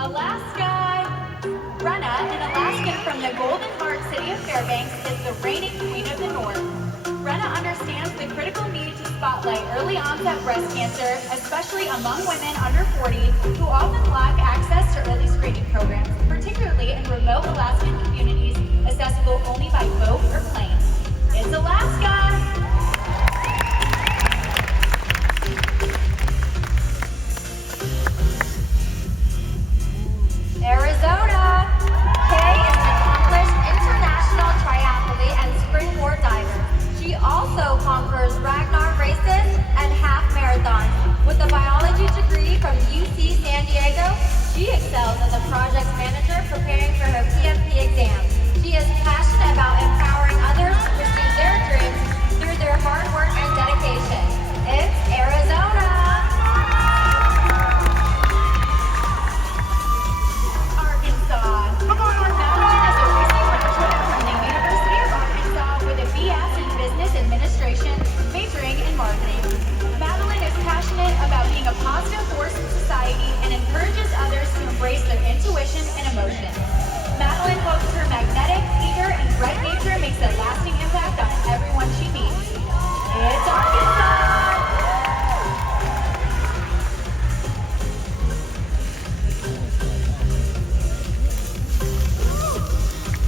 Alaska. Brenna, an Alaskan from the Golden Heart city of Fairbanks, is the reigning queen of the North. Brenna understands the critical need to spotlight early onset breast cancer, especially among women under 40 who often lack access to early screening programs, particularly in remote Alaskan communities accessible only by boat or plane. It's Alaska! Arizona. Kay is an accomplished international triathlete and springboard diver. She also conquers Ragnar races and half marathons. With a biology degree from UC San Diego, she excels as a project manager preparing for her PMP exam. She is passionate about empowering others to pursue their dreams through their hard work and dedication. It's Arizona. Administration, majoring in marketing. Madeline is passionate about being a positive force in society and encourages others to embrace their intuition and emotions. Madeline hopes her magnetic, eager, and bright nature makes a lasting impact on everyone she meets. It's Arkansas!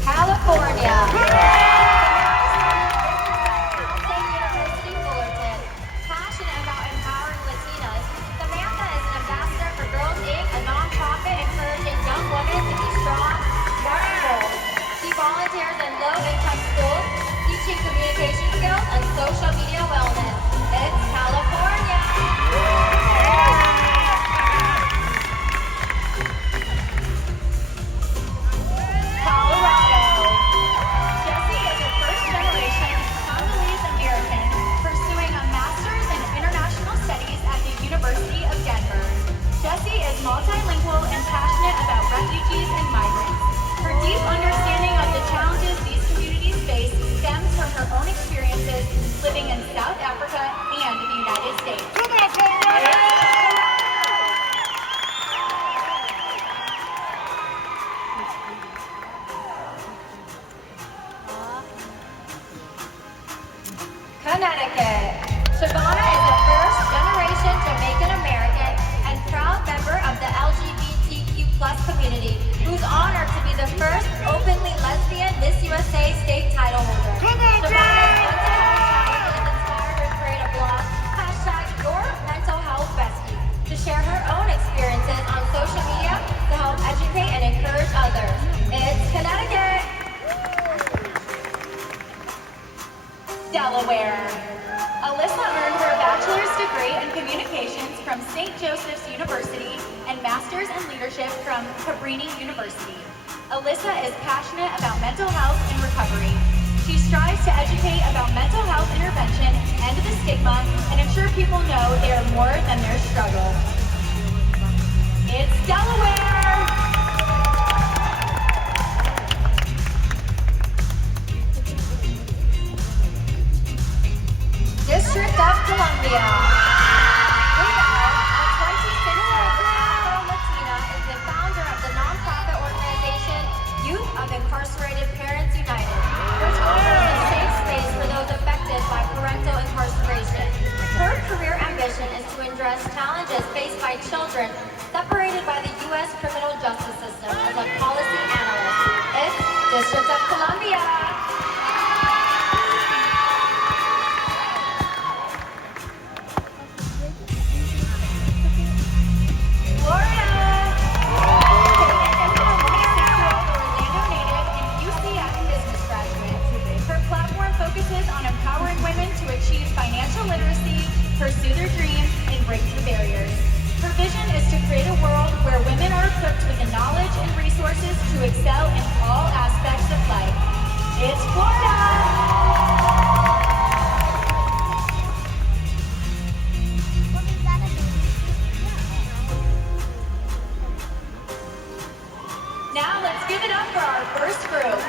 California. Communication skills and social media wellness. It's California! Colorado. Jessie is a first-generation Congolese American pursuing a master's in international studies at the University of Denver. Jessie is multilingual and passionate about refugees and migrants. Her deep understanding of the challenges these communities face stems from her own experiences living in South Africa and the United States. Connecticut. Shavana is a first-generation Jamaican-American and proud member of the LGBTQ+ community, who's honored to be the first openly lesbian Miss USA state title holder. Shavana's mental health challenges inspired her to create a blog, #YourMentalHealthBestie, to share her own experiences on social media to help educate and encourage others. It's Connecticut! Delaware. Alyssa earned her bachelor's degree in communications from St. Joseph's University and master's in leadership from Cabrini University. Alyssa is passionate about mental health and recovery. She strives to educate about mental health intervention, end the stigma, and ensure people know they are more than their struggle. It's Delaware! District of Columbia. Rita, a 26-year-old Afro-Latina, is the founder of the nonprofit organization Youth of Incarcerated Parents United, which offers a safe space for those affected by parental incarceration. Her career ambition is to address challenges faced by children separated by the U.S. criminal justice system as a policy analyst. It's District of Columbia. Pursue their dreams and break through barriers. Her vision is to create a world where women are equipped with the knowledge and resources to excel in all aspects of life. It's Florida! Now let's give it up for our first group.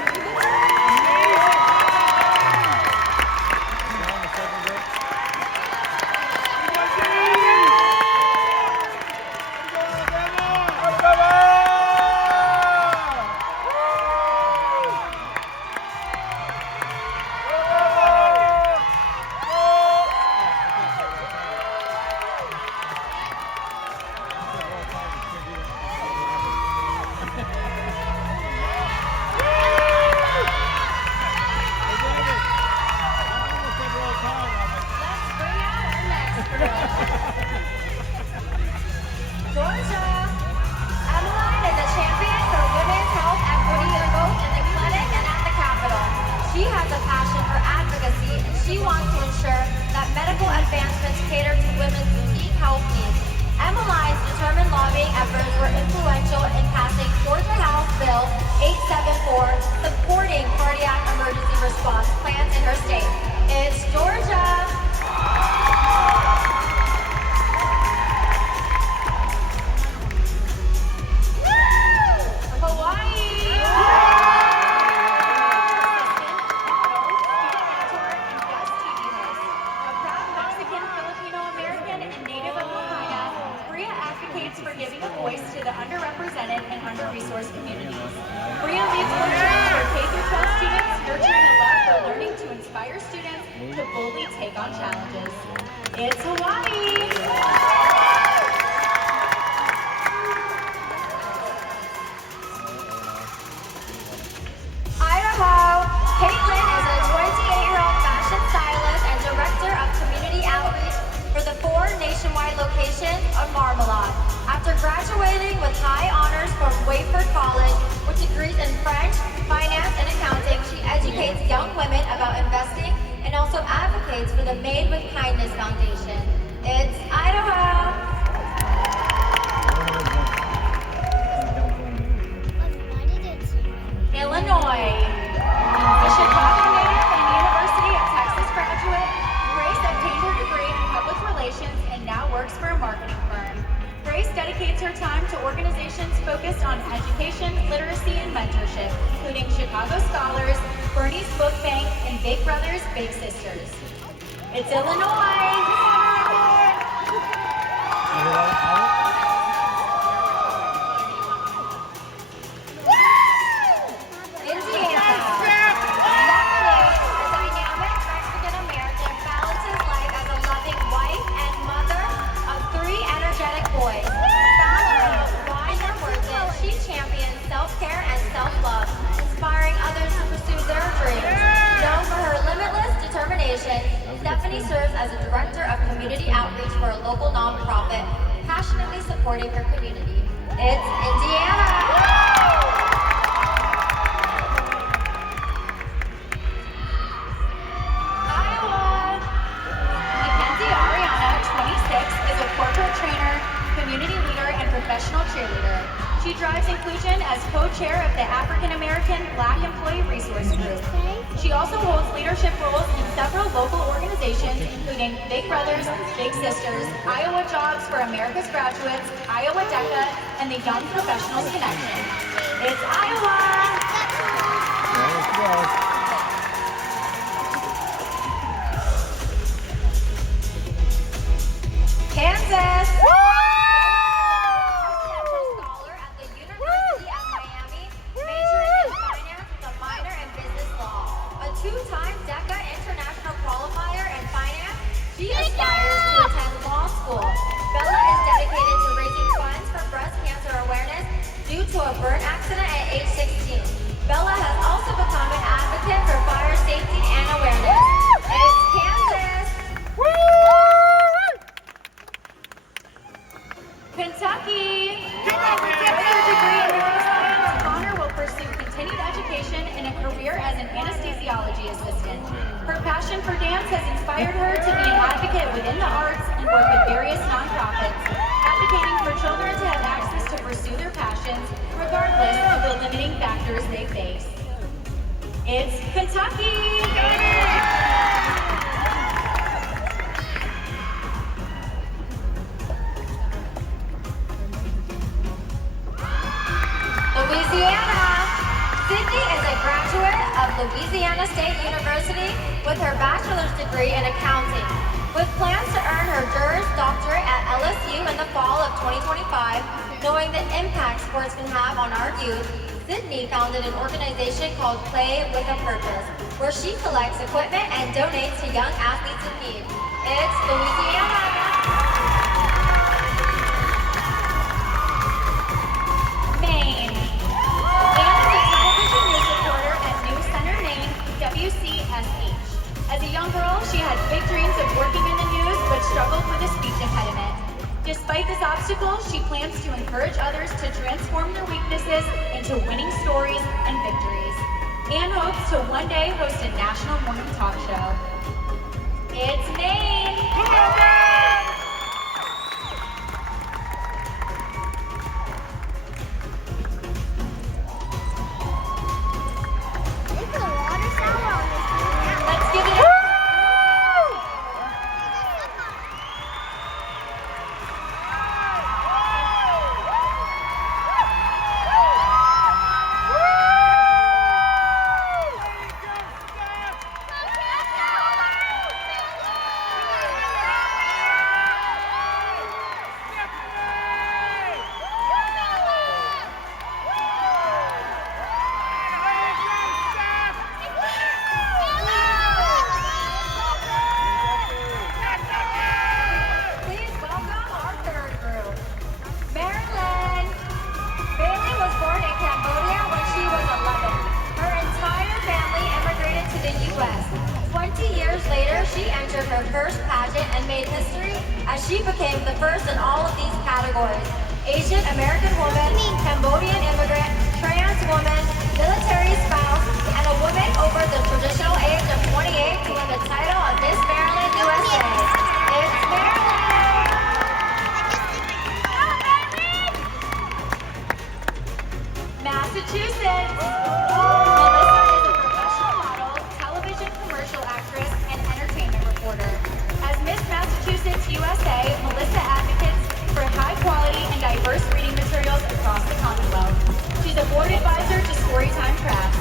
lobbying efforts were influential in passing Georgia House Bill 874, supporting cardiac emergency response plans in her state. It's Georgia. For giving a voice to the underrepresented and under-resourced communities. Bria leads workshops for K-12 students, nurturing a love for learning to inspire students to boldly take on challenges. It's Hawaii! Idaho! Caitlin is a 28-year-old fashion stylist and director of community outreach for the 4 nationwide locations of Marmalade. After graduating with high honors from Wayford College, with degrees in French, finance, and accounting, she educates young women about investing and also advocates for the Made with Kindness Foundation. It's Idaho! Illinois. The Chicago native and University of Texas graduate, Grace obtained her degree in public relations and now works for a marketing firm. Grace dedicates her time to organizations focused on education, literacy, and mentorship, including Chicago Scholars, Bernie's Book Bank, and Big Brothers Big Sisters. It's Illinois! Stephanie serves as a director of community outreach for a local nonprofit, passionately supporting her community. It's Indiana! Iowa! Mackenzie Ariana, 26, is a corporate trainer, community leader, and professional cheerleader. She drives inclusion as co-chair of the African American Black Employee Resource Group. She also holds leadership roles in several local organizations, including Big Brothers, Big Sisters, Iowa Jobs for America's Graduates, Iowa DECA, and the Young Professionals Connection. It's Iowa! Kansas! Two-time DECA International Qualifier in Finance, she aspires to attend law school. Bella is dedicated to raising funds for breast cancer awareness due to a burn accident at age 16. Bella has also become an advocate for fire safety and awareness. It's Kansas! Kentucky! With her degree in neuroscience, Connor will pursue continued education and a career as an anesthesiology assistant. Her passion for dance has inspired her to be an advocate within the arts and work with various nonprofits, advocating for children to have access to pursue their passions, regardless of the limiting factors they face. It's Kentucky! Louisiana! Sydney is a graduate of Louisiana State University with her bachelor's degree in accounting. With plans to earn her Juris Doctorate at LSU in the fall of 2025, knowing the impact sports can have on our youth, Sydney founded an organization called Play with a Purpose, where she collects equipment and donates to young athletes in need. It's Louisiana! Maine. Anna is a television news reporter at News Center Maine, WCSH. As a young girl, she had big dreams of working in the news, but struggled with a speech impediment. Despite this obstacle, she plans to encourage others to transform their weaknesses into winning stories and victories. Anne hopes to one day host a national morning talk show. It's Maine! born in Cambodia when she was 11. Her entire family immigrated to the U.S. 20 years later, she entered her first pageant and made history as she became the first in all of these categories: Asian American woman, Cambodian immigrant, trans woman, military spouse, and a woman over the traditional age of 28 to win the title of Miss Maryland USA. It's Maryland! Massachusetts! Melissa is a professional model, television commercial actress, and entertainment reporter. As Miss Massachusetts USA, Melissa advocates for high-quality and diverse reading materials across the Commonwealth. She's a board advisor to Storytime Crafts.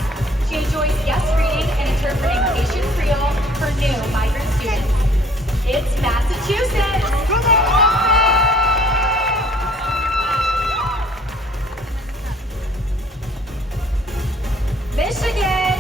She enjoys guest reading and interpreting Haitian Creole for new migrant students. It's Massachusetts! Michigan!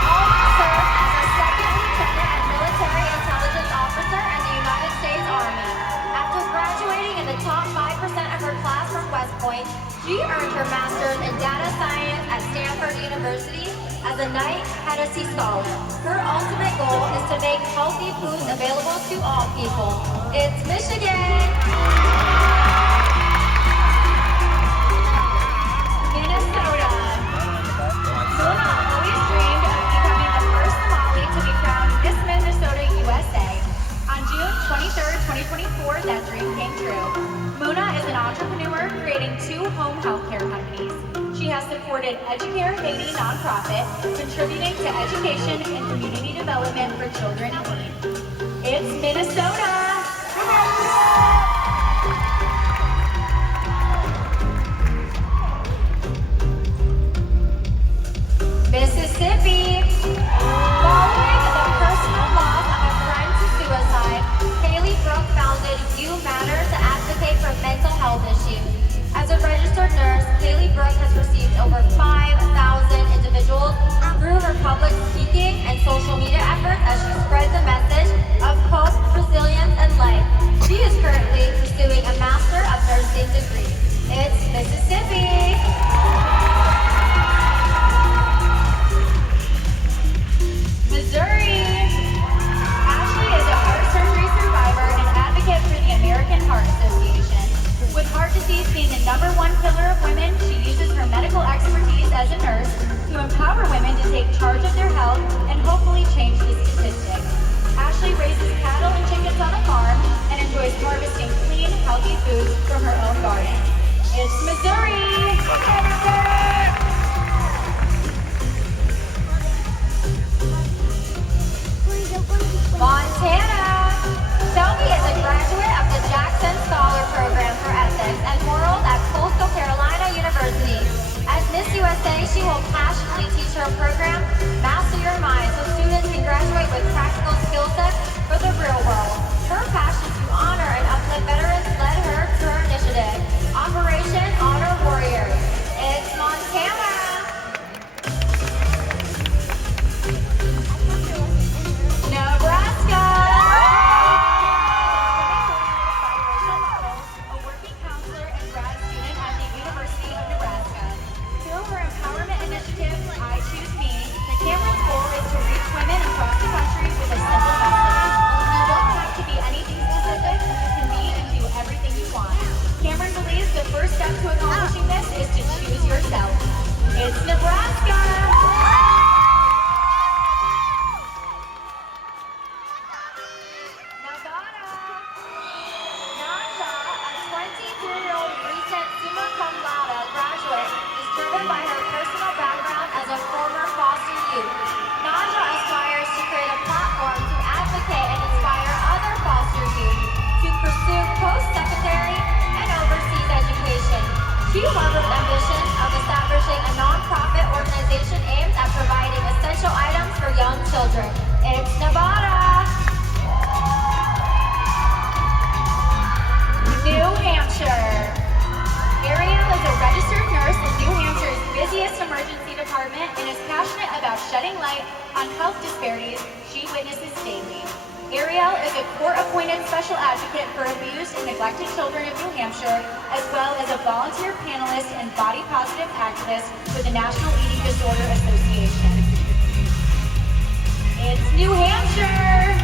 Alma served as a second lieutenant and military intelligence officer in the United States Army. After graduating in the top 5% of her class from West Point, she earned her master's in data science at Stanford University as a Knight Hennessy Scholar. Her ultimate goal is to make healthy foods available to all people. It's Michigan! Minnesota! Mona always dreamed of becoming the first Somali to be crowned Miss Minnesota USA. On June 23, 2024, that dream came true. Mona is an entrepreneur creating 2 home healthcare companies. She has supported Educare Haiti nonprofit, contributing to education and community development for children in need. It's Minnesota! Mississippi! Following the personal loss of a friend to suicide, Haley Brooke founded You Matter to advocate for mental health issues. As a registered nurse, Haley Brooke has received over 5,000 individuals through her public speaking and social media efforts as she spreads the message of hope, resilience, and life. She is currently pursuing a Master of Nursing degree. It's Mississippi! Missouri! Ashley is a heart surgery survivor and advocate for the American Heart Association. With heart disease being the #1 killer of women, she uses her medical expertise as a nurse to empower women to take charge of their health and hopefully change the statistics. Ashley raises cattle and chickens on a farm and enjoys harvesting clean, healthy foods from her own garden. It's Missouri! Montana! Selby is a graduate of the Jackson Scholar Program for Ethics and Morals at Coastal Carolina University. As Miss USA, she will passionately teach her program, Master Your Mind, so students can graduate with practical skill sets for the real world. Her passion to honor and uplift veterans led her to her initiative, Operation Honor Warriors. It's Montana! Nebraska! A working counselor and grad student at the University of Nebraska. Through her empowerment initiative, I Choose Me, Cameron's goal is to reach women across the country with a simple message. You don't have to be anything specific, you can be and do everything you want. Cameron believes the first step to accomplishing this is to choose yourself. It's Nebraska! By her personal background as a former foster youth, Naja aspires to create a platform to advocate and inspire other foster youth to pursue post-secondary and overseas education. She harbors ambition of establishing a non-profit organization aimed at providing essential items for young children. It's Nevada! New Hampshire! Ariel is a registered nurse in New Hampshire's busiest emergency department and is passionate about shedding light on health disparities she witnesses daily. Ariel is a court-appointed special advocate for abused and neglected children of New Hampshire, as well as a volunteer panelist and body-positive activist with the National Eating Disorder Association. It's New Hampshire!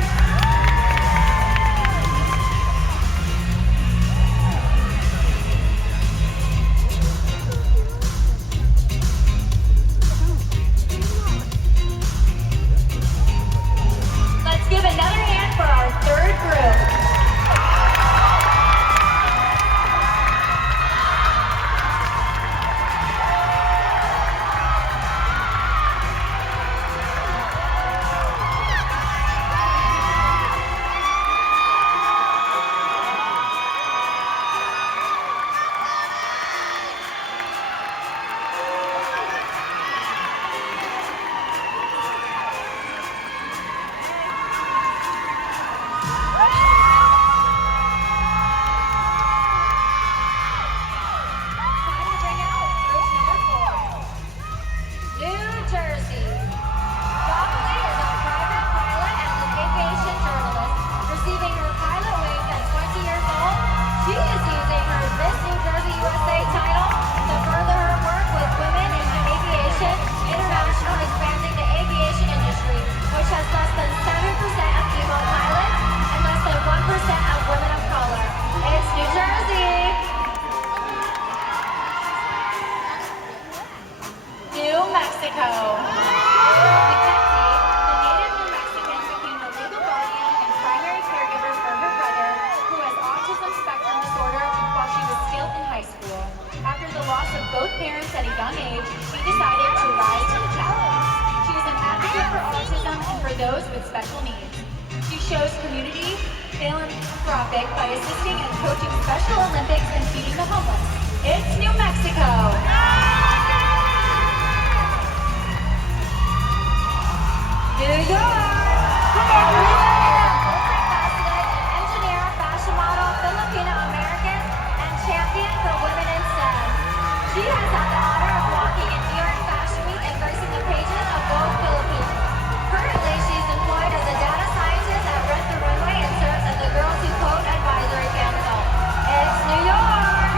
Let's give another hand for our third group. Those with special needs. She shows community philanthropic by assisting and coaching Special Olympics and feeding the homeless. It's New Mexico. New York. Multifaceted engineer, fashion model, Filipino American, and champion for women in STEM. She has had the honor of walking in New York Fashion Week and gracing the pages of Vogue Philippines. Currently, she's employed as a data scientist at Rent the Runway and serves as the Girls Who Code Advisory Council. It's New York!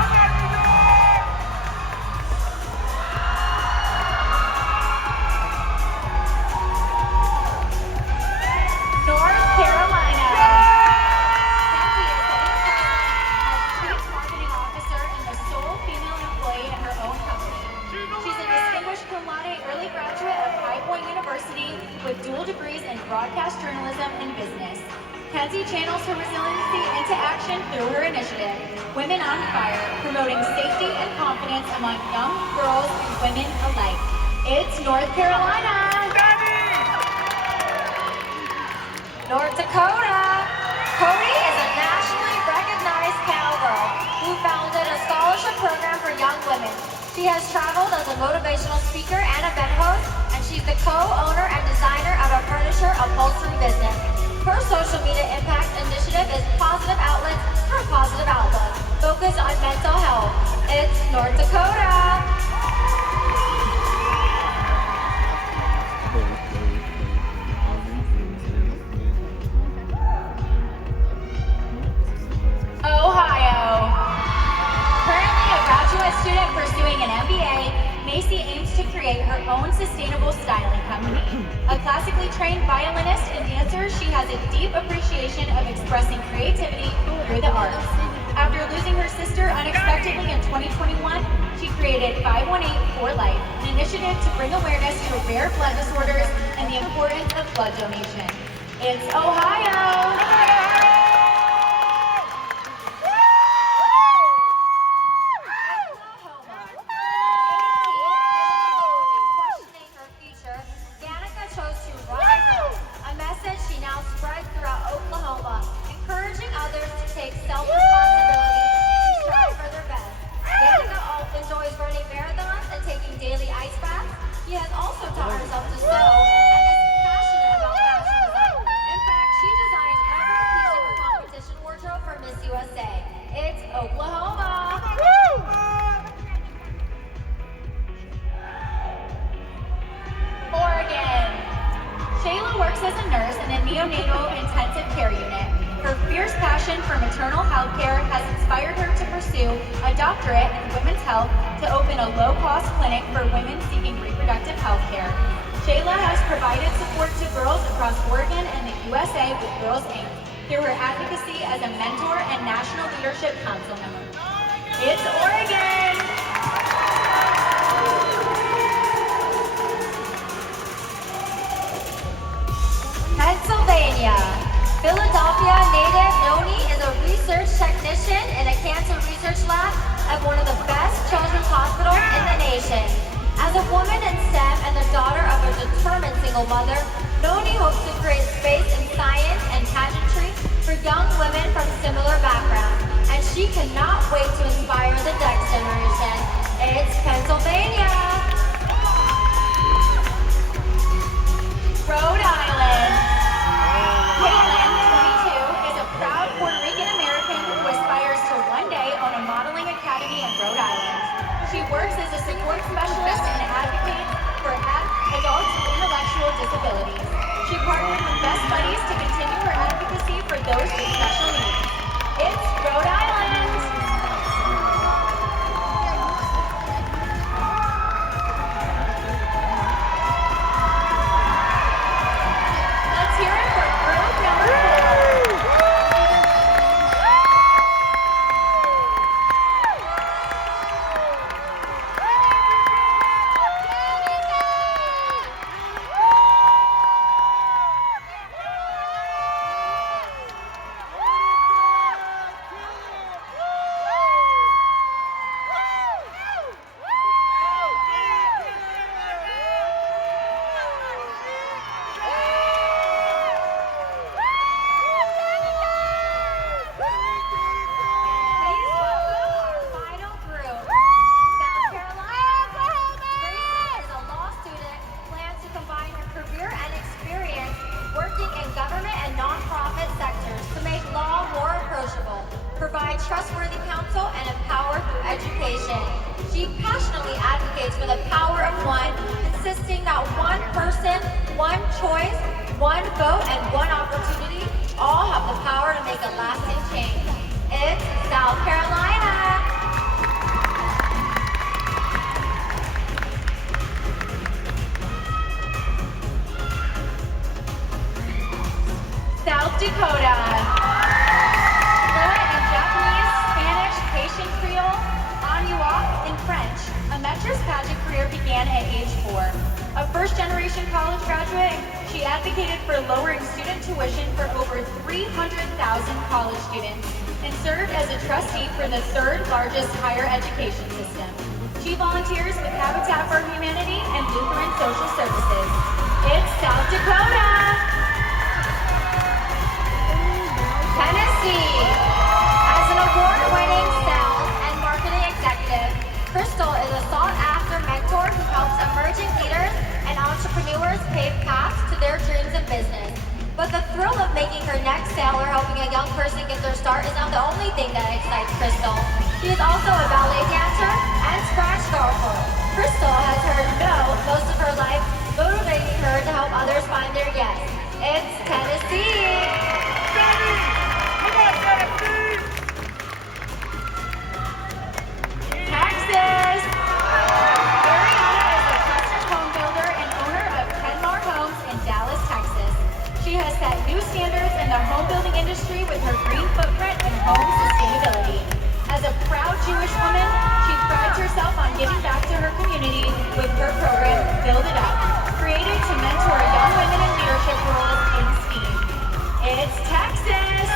North Carolina. Kenzie is setting a precedent as Chief Marketing Officer and the sole female employee in her own company. She's a distinguished cum laude early graduate of High Point University with dual degrees in broadcast journalism and business. Kenzie channels her resiliency into action through her initiative, Women on Fire, promoting safety and confidence among young girls and women alike. It's North Carolina! North Dakota! Cody is a nationally recognized cowgirl who founded a scholarship program for young women. She has traveled as a motivational speaker and event host, and she's the co-owner and designer of a furniture upholstery business. Her social media impact initiative is Positive Outlets for a Positive Outlook, focused on mental health. It's North Dakota. Ohio. Currently a graduate student pursuing an MBA, Macy aims to create her own sustainable styling company. A classically trained violinist and dancer, she has a deep appreciation of expressing creativity through the arts. After losing her sister unexpectedly in 2021, she created 518 for Life, an initiative to bring awareness to rare blood disorders and the importance of blood donation. It's Ohio! Herself to sew and is passionate about fashion design. In fact, she designs every as a nurse in a neonatal intensive care unit. Her fierce passion for maternal health care has inspired her to pursue a doctorate in women's health to open a low-cost clinic for women seeking reproductive health care. Shayla has provided support to girls across Oregon and the USA with Girls Inc. through her advocacy as a mentor and National Leadership Council member. It's Oregon! Pennsylvania. Philadelphia native Noni is a research technician in a cancer research lab at one of the best children's hospitals in the nation. As a woman in STEM and the daughter of a determined single mother, Noni hopes to create space in science and pageantry for young women from similar backgrounds, and she cannot wait to inspire the next generation. It's Pennsylvania. Rhode Island. Caitlin, 22, is a proud Puerto Rican American who aspires to one day own a modeling academy in Rhode Island. She works as a support specialist and advocates for adults with intellectual disabilities. She partners with Best Buddies to continue her advocacy for those with special needs. It's Rhode Island! Let's hear it for group number 4. Provide trustworthy counsel and empower through education. She passionately advocates for the power of one, insisting that one person, one choice, one vote, and one opportunity all have the power to make a lasting change. It's South Carolina. South Dakota. Haitian Creole, Aniwa, and French. Ametra's pageant career began at age 4. A first-generation college graduate, she advocated for lowering student tuition for over 300,000 college students and served as a trustee for the third-largest higher education system. She volunteers with Habitat for Humanity and Lutheran Social Services. It's South Dakota! Tennessee! As an award-winning sales and marketing executive, Crystal is a sought-after mentor who helps emerging leaders and entrepreneurs pave paths to their dreams in business. But the thrill of making her next sale or helping a young person get their start is not the only thing that excites Crystal. She is also a ballet dancer and scratch golfer. Crystal has heard no most of her life, motivating her to help others find their yes. It's Tennessee! Come on, Tennessee! Texas! Ariana is a Texas home builder and owner of Kenmar Homes in Dallas, Texas. She has set new standards in the home building industry with her green footprint and home sustainability. As a proud Jewish woman, she prides herself on giving back to her community with her program, Build It Up, created to mentor young women in leadership roles in STEAM. It's Texas!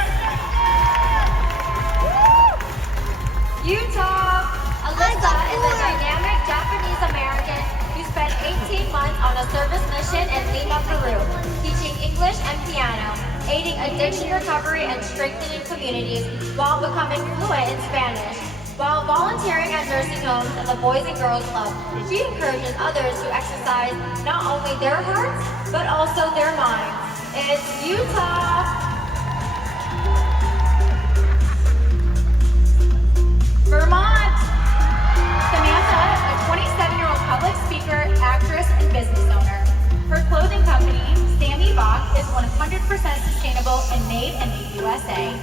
Utah! Alyssa is a dynamic Japanese-American who spent 18 months on a service mission in Lima, Peru, teaching English and piano, aiding addiction recovery and strengthening communities while becoming fluent in Spanish. While volunteering at nursing homes and the Boys and Girls Club, she encourages others to exercise not only their hearts, but also their minds. It's Utah! Vermont! Samantha, a 27-year-old public speaker, actress, and business owner. Her clothing company, Sammy Bach, is sustainable and made in the USA.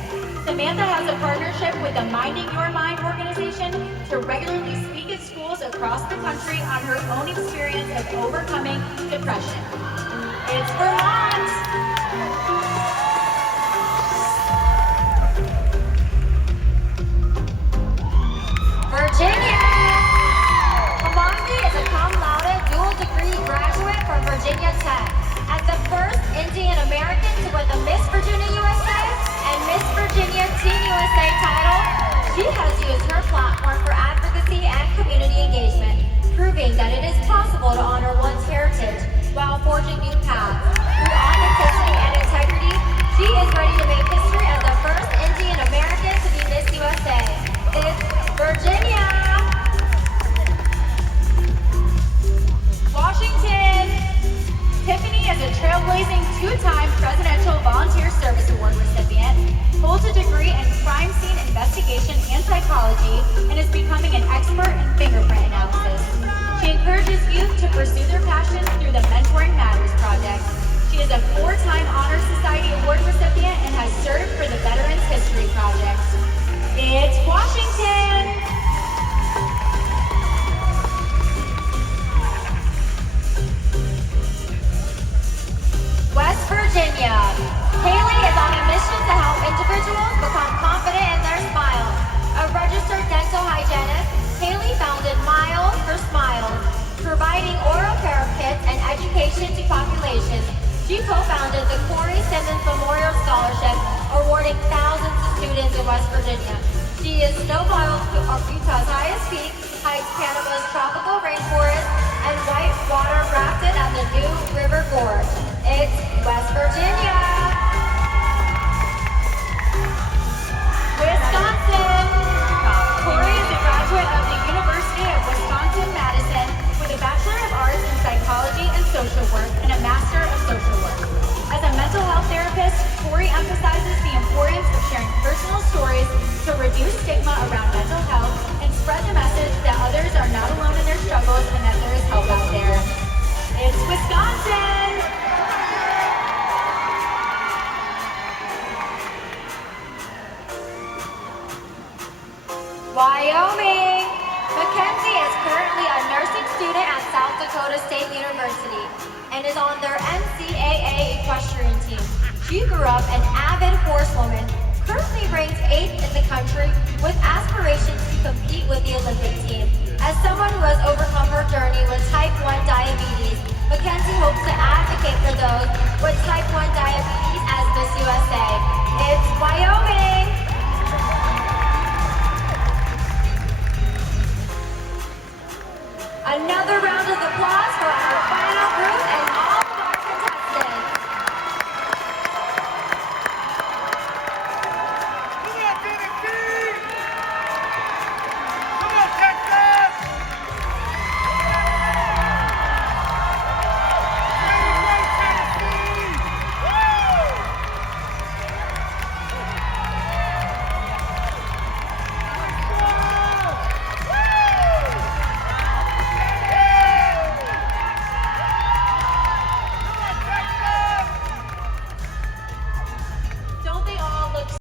Samantha has a partnership with the Minding Your Mind organization to regularly speak at schools across the country on her own experience of overcoming depression. It's Vermont! Virginia! Hamandi is a cum laude dual degree graduate from Virginia Tech. As the first Indian American to win the Miss Virginia USA and Miss Virginia Teen USA title, she has used her platform for advocacy and community engagement, proving that it is possible to honor one's heritage while forging new paths. Through authenticity and integrity, she is ready to make history as the first Indian American to be Miss USA. It's Virginia! Washington! Tiffany is a trailblazing two-time Presidential Volunteer Service Award recipient, holds a degree in crime scene investigation and psychology, and is becoming an expert in fingerprint analysis. She encourages youth to pursue their passions through the Mentoring Matters Project. She is a 4-time Honor Society Award recipient and has served for the Veterans History Project. It's Washington! West Virginia. Haley is on a mission to help individuals become confident in their smile. A registered dental hygienist, Haley founded Miles for Smiles, providing oral care kits and education to populations. She co-founded the Corey Simmons Memorial Scholarship, awarding thousands of students in West Virginia. She is snowballs Utah's highest peak, hikes Canada's tropical rainforest, and white water rafted at the New River Gorge. It's West Virginia. Wisconsin! Corey is a graduate of the University of Wisconsin-Madison with a Bachelor of Arts in Psychology and Social Work and a Master of Social Work. As a mental health therapist, Corey emphasizes the importance of sharing personal stories to reduce stigma around mental health and spread the message that others are not alone in their struggles and that there is help out there. It's Wisconsin! Wyoming! Mackenzie is currently a nursing student at South Dakota State University and is on their NCAA equestrian team. She grew up an avid horsewoman, currently ranks 8th in the country with aspirations to compete with the Olympic team. As someone who has overcome her journey with type 1 diabetes, Mackenzie hopes to advocate for those with type 1 diabetes as Miss USA. It's Wyoming! Another